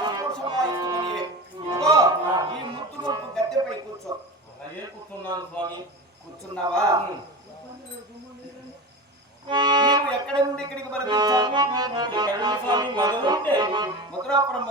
సంతోషంగా ఇస్తుకొని ఇదిగో ఈ ముద్దు నొప్పు గద్దెపై కూర్చో. కూర్చున్నాను స్వామి. కూర్చున్నావా? నీవు ఎక్కడి నుండి ఇక్కడికి బరపించావు? మధురాపురం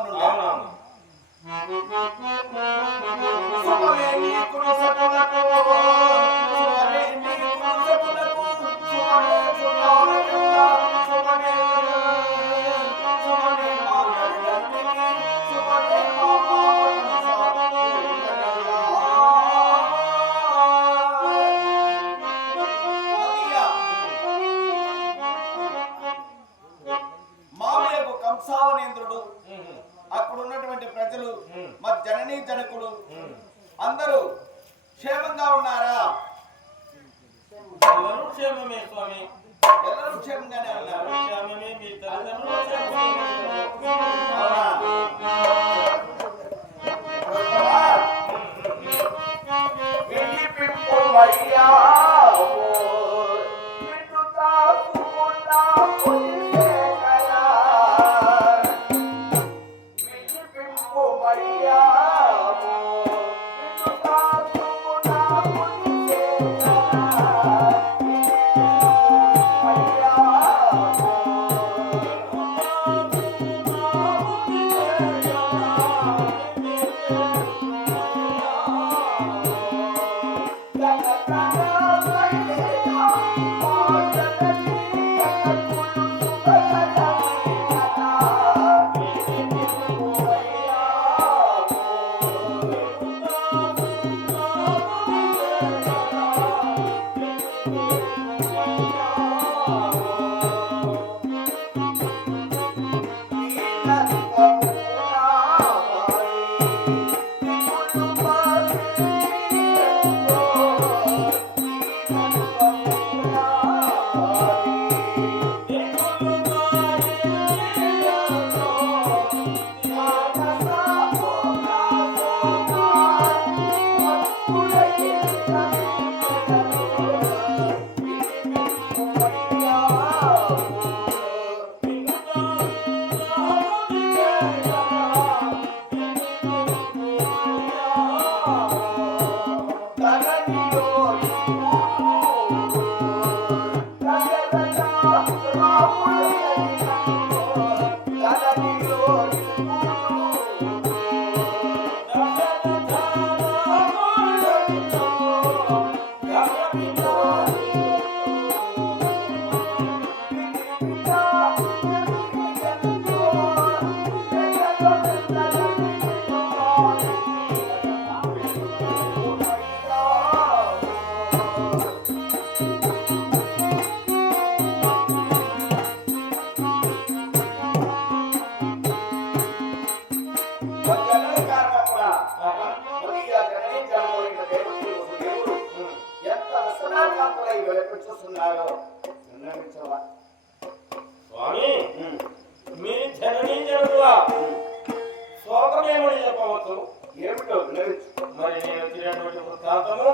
కంసావనేంద్రుడు అక్కడ ఉన్నటువంటి ప్రజలు మా జననీ జనకులు అందరూ క్షేమంగా ఉన్నారా? ಎಲ್ಲರೂ ಕ್ಷೇಮమే స్వామి. ಎಲ್ಲರೂ క్షేమంగానే ఉన్నారు. క్షేమమే. మీ తల్లిదండ్రులు క్షేమమే. స్వామి, మీ జననీ జనుడువా శోకమేమని చెప్పవచ్చు? ఏమిటో మరి నేను వచ్చినటువంటి వృత్తాంతము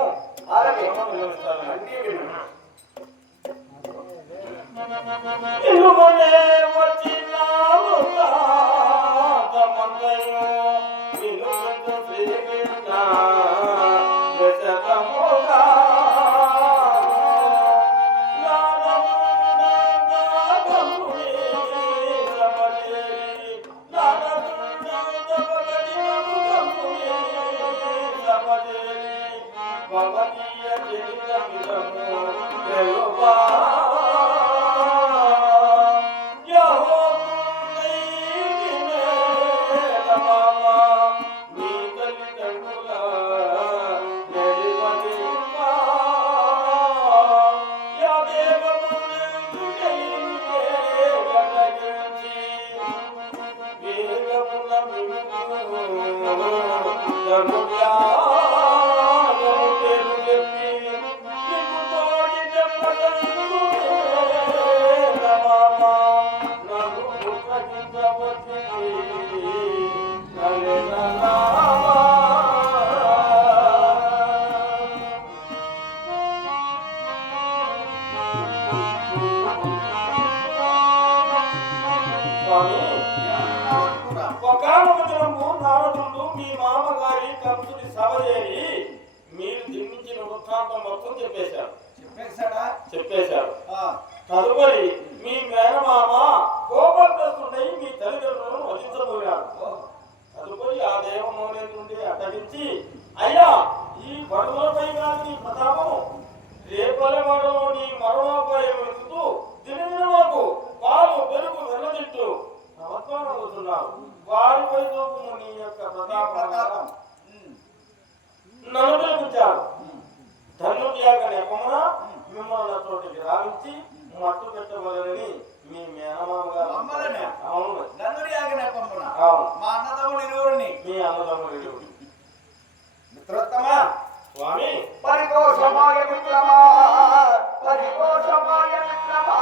స్వామి నారదుడు మీ మామగారి కంసుడి సభ చేరి మీరు జన్మించిన వృత్తాంతం మొత్తం చెప్పేశారు. చెప్పేశారు. తదుపరి మీ మేనమామ కోపగ్రస్తుడై మీ తల్లిదండ్రులను వధించబోయాడు. తదుపరి ఆ దేవమౌనేంద్రుడి అడ్డగించి, అయ్యా ఈ పడుగులపై నీ ప్రతాపం రేపల్లెవాడలో నీ మరణోపాయం వెతుకుతూ దినదినములకు పాలు పెరుగు వెన్నదిట్టు ప్రవర్తనవుతున్నారు. వారిపై చూపుము నీ యొక్క ప్రతాపం నన్ను పిలిపించారు. ధనుర్యాగ నెపమున మిమ్మల్ని చోటికి రావించి మట్టు పెట్టవలనని మీ మేనమామ గారు. అవును, ధనుర్యాగ నెపమున మా అన్నదమ్ములు ఇరువురిని. మీ అన్నదమ్ములు ఇరువురు. మిత్రోత్తమా స్వామి, పరికోశమాయ మిత్రమా, పరికోశమాయ మిత్రమా,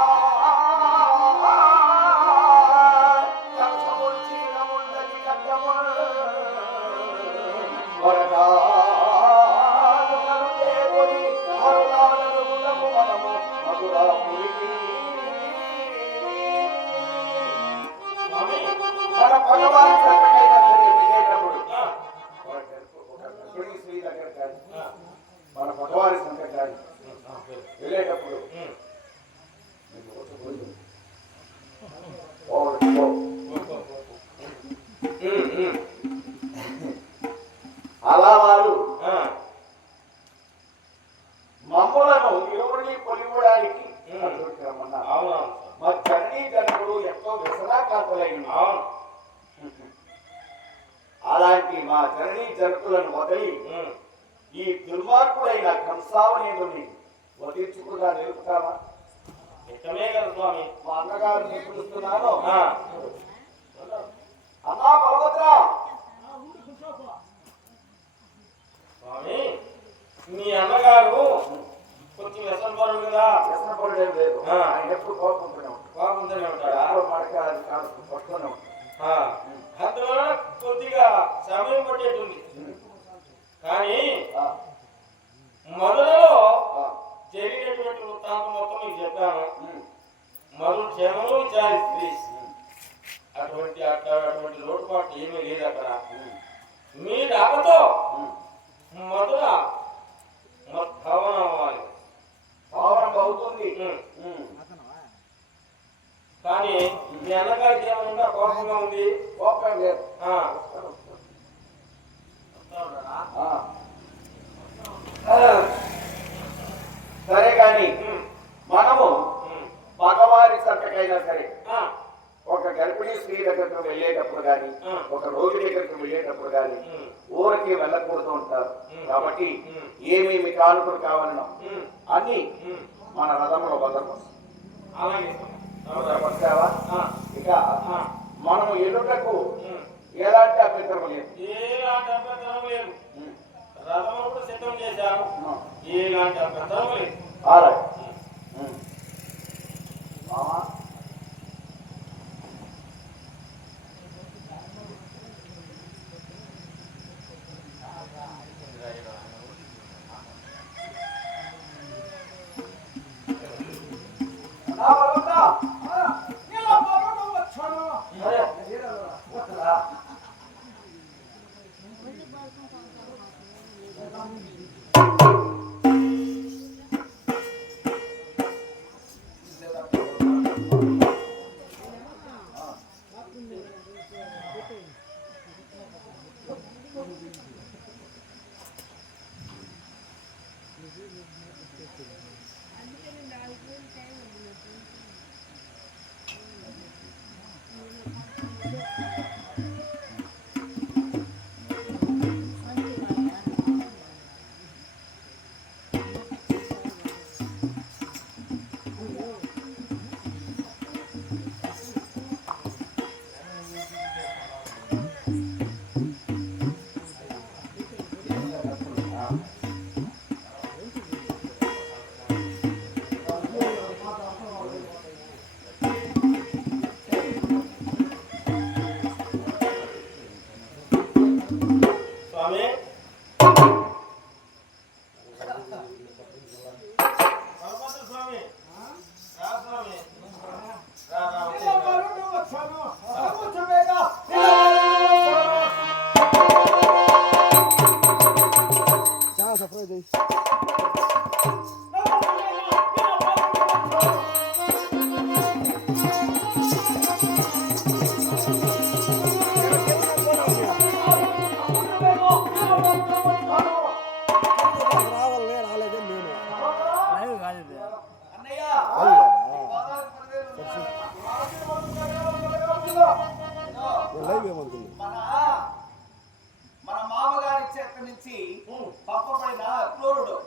కంసముల్ చీలముందలి కట్టముల్ వరదాలు చేకొని మరునాడను ముదము మనము మధురాపురికి. స్వామి, మన భగవాన్ సంకటైనా సరే వెళ్ళేటప్పుడు మన భగవాని సంకటాన్ని వెళ్ళేటప్పుడు అలా వారు మమ్మలను ఎవరిని కొలివడానికి మా తండ్రి జనుడు ఎంతో వ్యసనాకాంతులై ఉన్నారు. అలాంటి మా జననీ జనకులను వదిలి ఈ దుర్మార్గుడైన కంసావనేంద్రుని వధించుకున్నా నిలుపుతామా? ఇష్టమే కదా స్వామి. మా అన్నగారిని పిలుస్తున్నాను. అన్నా బలభద్రా. స్వామి, మీ అన్నగారు కొంచెం వ్యసనపరుడు కదా. వ్యసనపరుడేం లేదు, ఆయన ఎప్పుడు కోరుకుంటూనే ఉంటాడు. కోరుకుంటూనే ఉంటాడా? పట్టుకునే ఉంటాడు. అందువల్ల కొద్దిగా సమయం పట్టేటుంది. కానీ మొదలలో జరిగినటువంటి వృత్తాంతం మొత్తం మీకు చెప్పాను. మొదలు క్షేమంలో విచారిస్తుంది. అటువంటి లోటుపాటు ఏమీ లేదు అక్కడ. మీ రాకతో మొదల భవనం అవ్వాలి. భవనం అవుతుంది. కానీ మీ అన్నగారికి ఏమన్నా కోపంగా ఉంది? కోపం లేదు. సరే కానీ మనము మగవారి సంతకైనా సరే ఒక గర్భిణీ స్త్రీ దగ్గరకు వెళ్ళేటప్పుడు కానీ ఒక రోగి దగ్గరకు వెళ్ళేటప్పుడు కానీ ఊరికి వెళ్ళకూడదు ఉంటారు. కాబట్టి ఏమేమి కానుకలు కావాలన్నా అన్ని మన రథంలో భద్రపరిచావా? ఇక మనము ఎదుటకు ఎలాంటి అభ్యంతరం లేదు. ఎలాంటి అభ్యంతరం లేదు. రథం కూడా సిద్ధం చేశాను. ఎలాంటి అభ్యంతరం లేదు. మన మామగారి చేత నుంచి పంపబడిన క్రూరుడు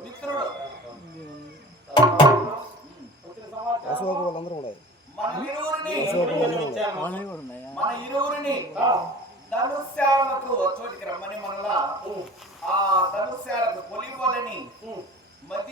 మిత్రుడు మన ఇరువురిని ధనుశాలకు చోటికి రమ్మని మనలా ఆ ధనుశాలకు పొలిపోలని మధ్య